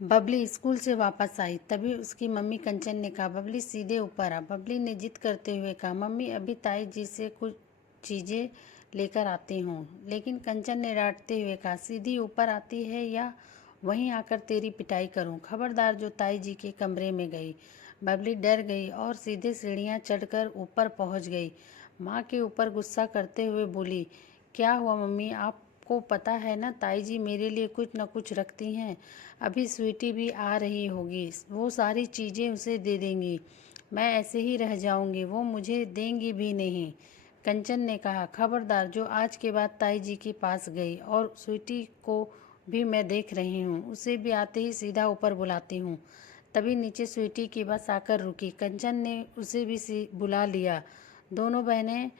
Babli school से वापस आई। तभी उसकी मम्मी कंचन ने कहा, बबली सीधे ऊपर आ। बबली ने जिद करते हुए कहा, मम्मी अभी ताई जी से कुछ चीज़ें लेकर आती हूँ। लेकिन कंचन ने डांटते हुए कहा, सीधी ऊपर आती है या वहीं आकर तेरी पिटाई करूँ। खबरदार जो ताई जी के कमरे में गई। बबली डर गई और सीधे सीढ़ियाँ चढ़कर ऊपर पहुँच गई। माँ के ऊपर गुस्सा करते हुए बोली, क्या हुआ मम्मी, आपको पता है ना ताई जी मेरे लिए कुछ न कुछ रखती हैं। अभी स्वीटी भी आ रही होगी, वो सारी चीज़ें उसे दे देंगी। मैं ऐसे ही रह जाऊंगी, वो मुझे देंगी भी नहीं। कंचन ने कहा, खबरदार जो आज के बाद ताई जी के पास गई। और स्वीटी को भी मैं देख रही हूँ, उसे भी आते ही सीधा ऊपर बुलाती हूँ। तभी नीचे स्वीटी की बस आकर रुकी। कंचन ने उसे भी बुला लिया। दोनों बहनें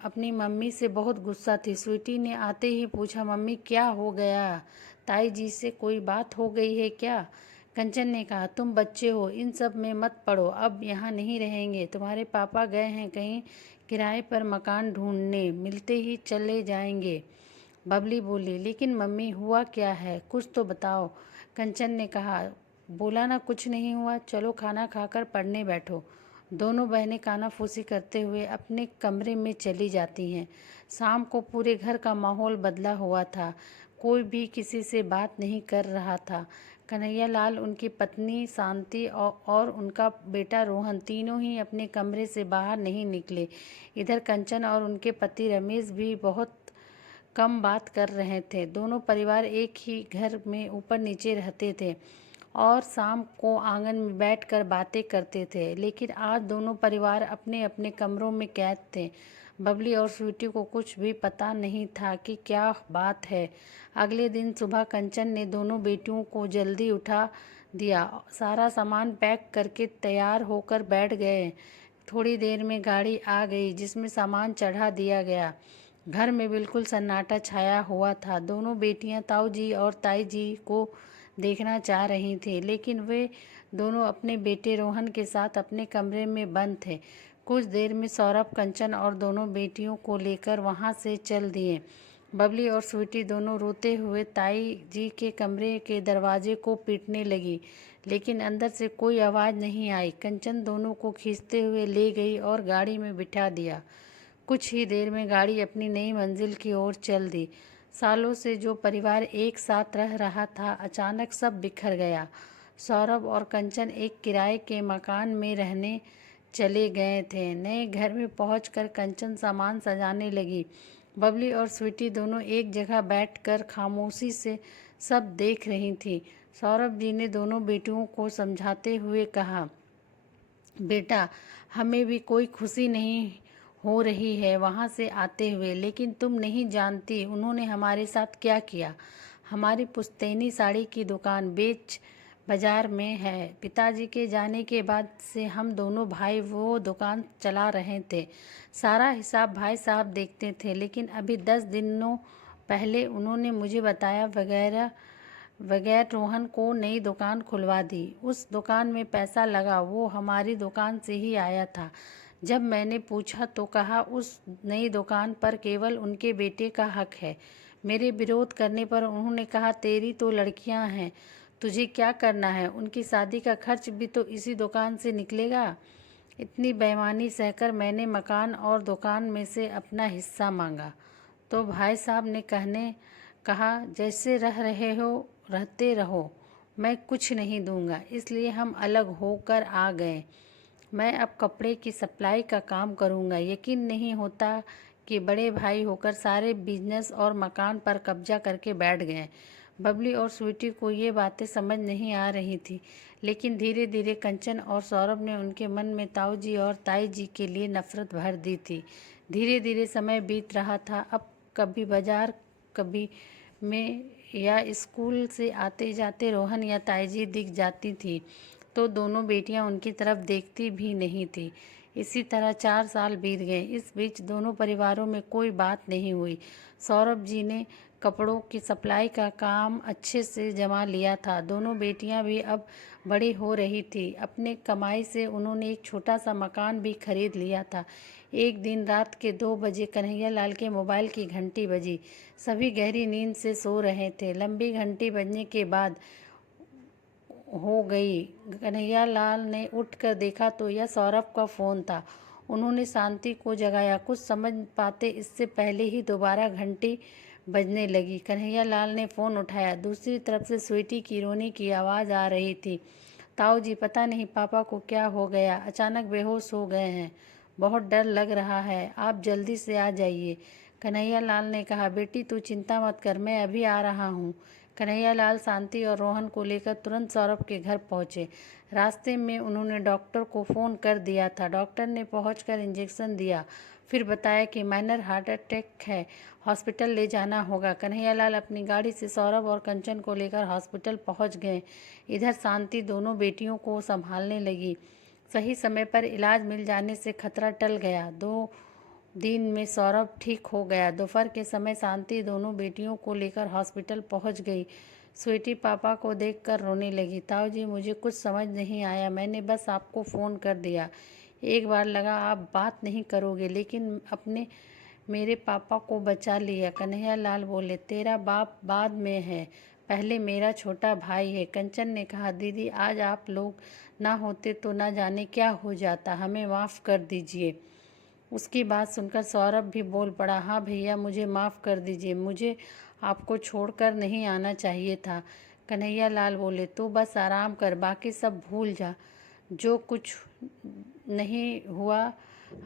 अपनी मम्मी से बहुत गुस्सा थी। स्वीटी ने आते ही पूछा, मम्मी क्या हो गया, ताई जी से कोई बात हो गई है क्या। कंचन ने कहा, तुम बच्चे हो, इन सब में मत पड़ो, अब यहाँ नहीं रहेंगे। तुम्हारे पापा गए हैं कहीं किराए पर मकान ढूंढने, मिलते ही चले जाएंगे। बबली बोली, लेकिन मम्मी हुआ क्या है, कुछ तो बताओ। कंचन ने कहा, बोला ना कुछ नहीं हुआ, चलो खाना खाकर पढ़ने बैठो। दोनों बहनें कानाफूसी करते हुए अपने कमरे में चली जाती हैं। शाम को पूरे घर का माहौल बदला हुआ था। कोई भी किसी से बात नहीं कर रहा था। कन्हैया लाल, उनकी पत्नी शांति और उनका बेटा रोहन तीनों ही अपने कमरे से बाहर नहीं निकले। इधर कंचन और उनके पति रमेश भी बहुत कम बात कर रहे थे। दोनों परिवार एक ही घर में ऊपर नीचे रहते थे और शाम को आंगन में बैठकर बातें करते थे। लेकिन आज दोनों परिवार अपने अपने कमरों में कैद थे। बबली और स्वीटी को कुछ भी पता नहीं था कि क्या बात है। अगले दिन सुबह कंचन ने दोनों बेटियों को जल्दी उठा दिया। सारा सामान पैक करके तैयार होकर बैठ गए। थोड़ी देर में गाड़ी आ गई जिसमें सामान चढ़ा दिया गया। घर में बिल्कुल सन्नाटा छाया हुआ था। दोनों बेटियां ताऊ जी और ताई जी को देखना चाह रही थीं, लेकिन वे दोनों अपने बेटे रोहन के साथ अपने कमरे में बंद थे। कुछ देर में सौरभ कंचन और दोनों बेटियों को लेकर वहां से चल दिए। बबली और स्वीटी दोनों रोते हुए ताई जी के कमरे के दरवाजे को पीटने लगी, लेकिन अंदर से कोई आवाज़ नहीं आई। कंचन दोनों को खींचते हुए ले गई और गाड़ी में बिठा दिया। कुछ ही देर में गाड़ी अपनी नई मंजिल की ओर चल दी। सालों से जो परिवार एक साथ रह रहा था, अचानक सब बिखर गया। सौरभ और कंचन एक किराए के मकान में रहने चले गए थे। नए घर में पहुंचकर कंचन सामान सजाने लगी। बबली और स्वीटी दोनों एक जगह बैठकर खामोशी से सब देख रही थी। सौरभ जी ने दोनों बेटियों को समझाते हुए कहा, बेटा हमें भी कोई खुशी नहीं हो रही है वहाँ से आते हुए, लेकिन तुम नहीं जानती उन्होंने हमारे साथ क्या किया। हमारी पुश्तैनी साड़ी की दुकान बेच बाजार में है। पिताजी के जाने के बाद से हम दोनों भाई वो दुकान चला रहे थे। सारा हिसाब भाई साहब देखते थे, लेकिन अभी 10 दिनों पहले उन्होंने मुझे बताया बगैर रोहन को नई दुकान खुलवा दी। उस दुकान में पैसा लगा वो हमारी दुकान से ही आया था। जब मैंने पूछा तो कहा उस नई दुकान पर केवल उनके बेटे का हक है। मेरे विरोध करने पर उन्होंने कहा, तेरी तो लड़कियां हैं, तुझे क्या करना है, उनकी शादी का खर्च भी तो इसी दुकान से निकलेगा। इतनी बेईमानी सहकर मैंने मकान और दुकान में से अपना हिस्सा मांगा तो भाई साहब ने कहा, जैसे रह रहे हो रहते रहो, मैं कुछ नहीं दूंगा, इसलिए हम अलग होकर आ गए। मैं अब कपड़े की सप्लाई का काम करूंगा। यकीन नहीं होता कि बड़े भाई होकर सारे बिजनेस और मकान पर कब्जा करके बैठ गए। बबली और स्वीटी को ये बातें समझ नहीं आ रही थी, लेकिन धीरे धीरे कंचन और सौरभ ने उनके मन में ताऊ जी और ताई जी के लिए नफरत भर दी थी। धीरे धीरे समय बीत रहा था। अब कभी बाजार, कभी में या स्कूल से आते जाते रोहन या ताई जी दिख जाती थी तो दोनों बेटियां उनकी तरफ देखती भी नहीं थी। इसी तरह 4 साल बीत गए। इस बीच दोनों परिवारों में कोई बात नहीं हुई। सौरभ जी ने कपड़ों की सप्लाई का काम अच्छे से जमा लिया था। दोनों बेटियां भी अब बड़ी हो रही थी। अपने कमाई से उन्होंने एक छोटा सा मकान भी खरीद लिया था। एक दिन रात के 2 बजे कन्हैया लाल के मोबाइल की घंटी बजी। सभी गहरी नींद से सो रहे थे। लंबी घंटी बजने के बाद हो गई। कन्हैया लाल ने उठकर देखा तो यह सौरभ का फ़ोन था। उन्होंने शांति को जगाया। कुछ समझ पाते इससे पहले ही दोबारा घंटी बजने लगी। कन्हैया लाल ने फ़ोन उठाया। दूसरी तरफ से स्वीटी की रोने की आवाज़ आ रही थी। ताऊ जी, पता नहीं पापा को क्या हो गया, अचानक बेहोश हो गए हैं, बहुत डर लग रहा है, आप जल्दी से आ जाइए। कन्हैया लाल ने कहा, बेटी तू चिंता मत कर, मैं अभी आ रहा हूँ। कन्हैया लाल शांति और रोहन को लेकर तुरंत सौरभ के घर पहुँचे। रास्ते में उन्होंने डॉक्टर को फ़ोन कर दिया था। डॉक्टर ने पहुंचकर इंजेक्शन दिया, फिर बताया कि माइनर हार्ट अटैक है, हॉस्पिटल ले जाना होगा। कन्हैयालाल अपनी गाड़ी से सौरभ और कंचन को लेकर हॉस्पिटल पहुंच गए। इधर शांति दोनों बेटियों को संभालने लगी। सही समय पर इलाज मिल जाने से खतरा टल गया। 2 दिन में सौरभ ठीक हो गया। दोपहर के समय शांति दोनों बेटियों को लेकर हॉस्पिटल पहुंच गई। स्वीटी पापा को देखकर रोने लगी। ताऊ जी, मुझे कुछ समझ नहीं आया, मैंने बस आपको फ़ोन कर दिया। एक बार लगा आप बात नहीं करोगे, लेकिन अपने मेरे पापा को बचा लिया। कन्हैया लाल बोले, तेरा बाप बाद में है, पहले मेरा छोटा भाई है। कंचन ने कहा, दीदी आज आप लोग ना होते तो ना जाने क्या हो जाता, हमें माफ़ कर दीजिए। उसकी बात सुनकर सौरभ भी बोल पड़ा, हाँ भैया, मुझे माफ़ कर दीजिए, मुझे आपको छोड़कर नहीं आना चाहिए था। कन्हैया लाल बोले, तू बस आराम कर, बाकी सब भूल जा। जो कुछ नहीं हुआ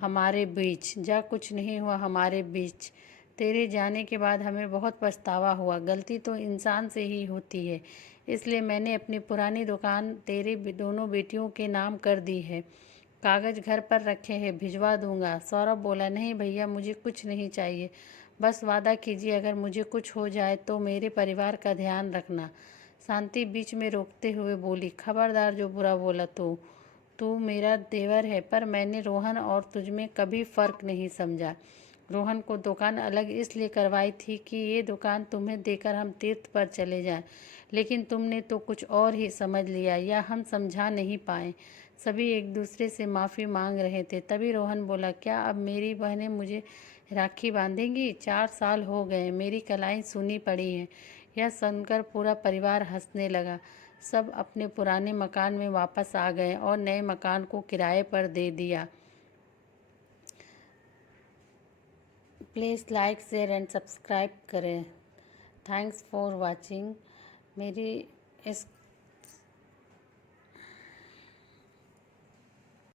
हमारे बीच जा कुछ नहीं हुआ हमारे बीच। तेरे जाने के बाद हमें बहुत पछतावा हुआ। गलती तो इंसान से ही होती है, इसलिए मैंने अपनी पुरानी दुकान तेरे दोनों बेटियों के नाम कर दी है। कागज़ घर पर रखे हैं, भिजवा दूंगा। सौरभ बोला, नहीं भैया, मुझे कुछ नहीं चाहिए, बस वादा कीजिए अगर मुझे कुछ हो जाए तो मेरे परिवार का ध्यान रखना। शांति बीच में रोकते हुए बोली, खबरदार, जो बुरा बोला तो तू मेरा देवर है, पर मैंने रोहन और तुझमें कभी फ़र्क नहीं समझा। रोहन को दुकान अलग इसलिए करवाई थी कि ये दुकान तुम्हें देकर हम तीर्थ पर चले जाएं, लेकिन तुमने तो कुछ और ही समझ लिया, या हम समझा नहीं पाए। सभी एक दूसरे से माफ़ी मांग रहे थे। तभी रोहन बोला, क्या अब मेरी बहनें मुझे राखी बांधेंगी? 4 साल हो गए, मेरी कलाई सुनी पड़ी है। यह सुनकर पूरा परिवार हंसने लगा। सब अपने पुराने मकान में वापस आ गए और नए मकान को किराए पर दे दिया। Please like, share and subscribe करें। Thanks for watching. मेरी इस